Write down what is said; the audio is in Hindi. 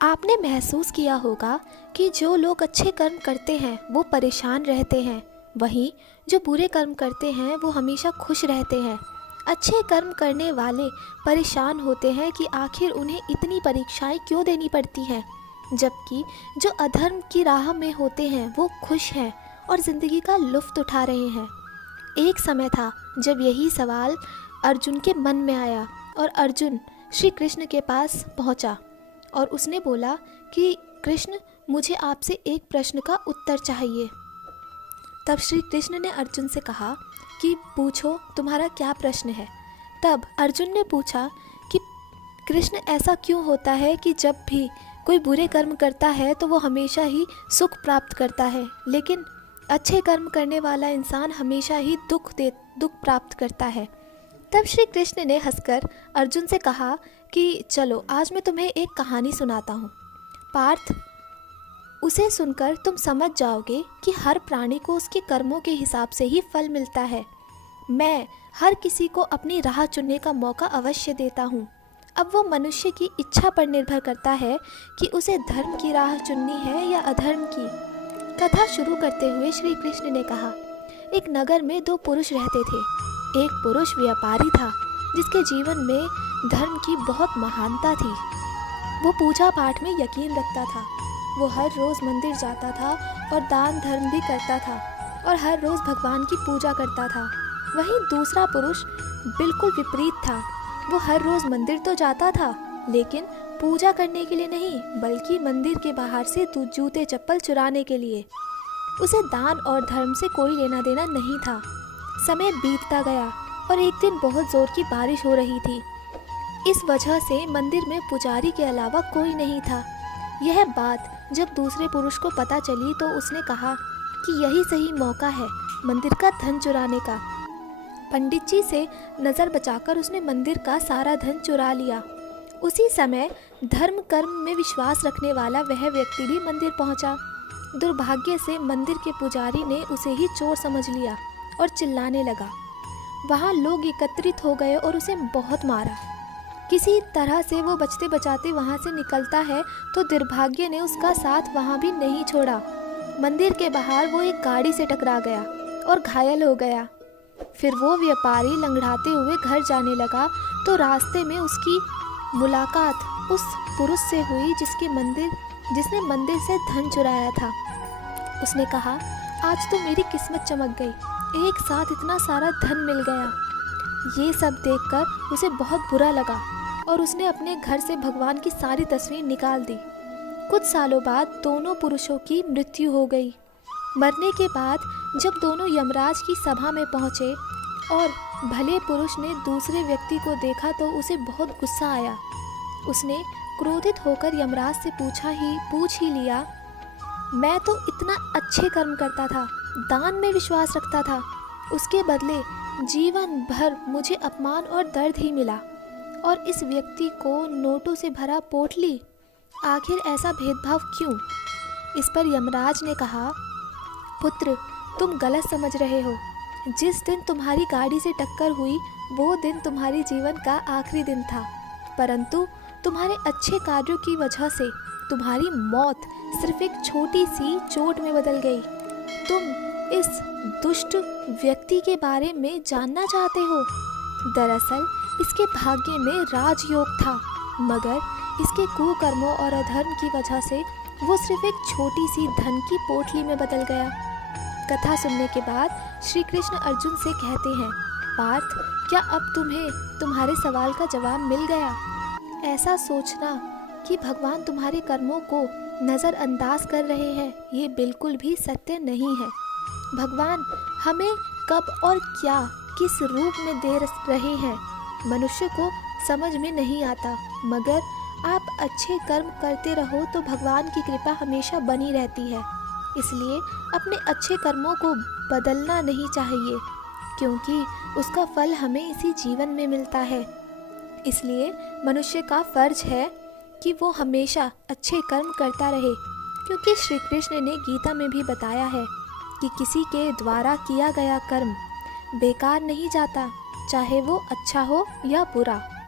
आपने महसूस किया होगा कि जो लोग अच्छे कर्म करते हैं वो परेशान रहते हैं, वहीं जो बुरे कर्म करते हैं वो हमेशा खुश रहते हैं। अच्छे कर्म करने वाले परेशान होते हैं कि आखिर उन्हें इतनी परीक्षाएं क्यों देनी पड़ती हैं, जबकि जो अधर्म की राह में होते हैं वो खुश हैं और ज़िंदगी का लुत्फ़ उठा रहे हैं। एक समय था जब यही सवाल अर्जुन के मन में आया और अर्जुन श्री कृष्ण के पास पहुंचा और उसने बोला कि कृष्ण, मुझे आपसे एक प्रश्न का उत्तर चाहिए। तब श्री कृष्ण ने अर्जुन से कहा कि पूछो, तुम्हारा क्या प्रश्न है। तब अर्जुन ने पूछा कि कृष्ण, ऐसा क्यों होता है कि जब भी कोई बुरे कर्म करता है तो वो हमेशा ही सुख प्राप्त करता है, लेकिन अच्छे कर्म करने वाला इंसान हमेशा ही दुख प्राप्त करता है। तब श्री कृष्ण ने हंसकर अर्जुन से कहा कि चलो आज मैं तुम्हें एक कहानी सुनाता हूँ पार्थ। उसे सुनकर तुम समझ जाओगे कि हर प्राणी को उसके कर्मों के हिसाब से ही फल मिलता है। मैं हर किसी को अपनी राह चुनने का मौका अवश्य देता हूँ। अब वो मनुष्य की इच्छा पर निर्भर करता है कि उसे धर्म की राह चुननी है या अधर्म की। कथा शुरू करते हुए श्री कृष्ण ने कहा, एक नगर में दो पुरुष रहते थे। एक पुरुष व्यापारी था जिसके जीवन में धर्म की बहुत महानता थी। वो पूजा पाठ में यकीन रखता था। वो हर रोज़ मंदिर जाता था और दान धर्म भी करता था और हर रोज़ भगवान की पूजा करता था। वहीं दूसरा पुरुष बिल्कुल विपरीत था। वो हर रोज़ मंदिर तो जाता था, लेकिन पूजा करने के लिए नहीं, बल्कि मंदिर के बाहर से जूते चप्पल चुराने के लिए। उसे दान और धर्म से कोई लेना देना नहीं था। समय बीतता गया और एक दिन बहुत ज़ोर की बारिश हो रही थी। इस वजह से मंदिर में पुजारी के अलावा कोई नहीं था। यह बात जब दूसरे पुरुष को पता चली तो उसने कहा कि यही सही मौका है मंदिर का धन चुराने का। पंडित जी से नज़र बचाकर उसने मंदिर का सारा धन चुरा लिया। उसी समय धर्म कर्म में विश्वास रखने वाला वह व्यक्ति भी मंदिर पहुंचा। दुर्भाग्य से मंदिर के पुजारी ने उसे ही चोर समझ लिया और चिल्लाने लगा। वहाँ लोग एकत्रित हो गए और उसे बहुत मारा। किसी तरह से वो बचते बचाते वहाँ से निकलता है तो दुर्भाग्य ने उसका साथ वहाँ भी नहीं छोड़ा। मंदिर के बाहर वो एक गाड़ी से टकरा गया और घायल हो गया। फिर वो व्यापारी लंगड़ाते हुए घर जाने लगा तो रास्ते में उसकी मुलाकात उस पुरुष से हुई जिसने मंदिर से धन चुराया था। उसने कहा, आज तो मेरी किस्मत चमक गई, एक साथ इतना सारा धन मिल गया। ये सब देखकर उसे बहुत बुरा लगा और उसने अपने घर से भगवान की सारी तस्वीर निकाल दी। कुछ सालों बाद दोनों पुरुषों की मृत्यु हो गई। मरने के बाद जब दोनों यमराज की सभा में पहुँचे और भले पुरुष ने दूसरे व्यक्ति को देखा तो उसे बहुत गुस्सा आया। उसने क्रोधित होकर यमराज से पूछ ही लिया, मैं तो इतना अच्छे कर्म करता था, दान में विश्वास रखता था, उसके बदले जीवन भर मुझे अपमान और दर्द ही मिला, और इस व्यक्ति को नोटों से भरा पोटली, आखिर ऐसा भेदभाव क्यों? इस पर यमराज ने कहा, पुत्र, तुम गलत समझ रहे हो। जिस दिन तुम्हारी गाड़ी से टक्कर हुई वो दिन तुम्हारे जीवन का आखिरी दिन था, परंतु तुम्हारे अच्छे कार्यों की वजह से तुम्हारी मौत सिर्फ एक छोटी सी चोट में बदल गई। तुम इस दुष्ट व्यक्ति के बारे में जानना चाहते हो? दरअसल इसके भाग्य में राजयोग था, मगर इसके कुकर्मों और अधर्म की वजह से वो सिर्फ एक छोटी सी धन की पोटली में बदल गया। कथा सुनने के बाद श्री कृष्ण अर्जुन से कहते हैं, पार्थ, क्या अब तुम्हें तुम्हारे सवाल का जवाब मिल गया? ऐसा सोचना कि भगवान तुम्हारे कर्मों को नज़रअंदाज कर रहे हैं, ये बिल्कुल भी सत्य नहीं है। भगवान हमें कब और क्या किस रूप में दे रहे हैं मनुष्य को समझ में नहीं आता, मगर आप अच्छे कर्म करते रहो तो भगवान की कृपा हमेशा बनी रहती है। इसलिए अपने अच्छे कर्मों को बदलना नहीं चाहिए, क्योंकि उसका फल हमें इसी जीवन में मिलता है। इसलिए मनुष्य का फर्ज है कि वो हमेशा अच्छे कर्म करता रहे, क्योंकि श्री कृष्ण ने गीता में भी बताया है कि किसी के द्वारा किया गया कर्म बेकार नहीं जाता, चाहे वो अच्छा हो या बुरा।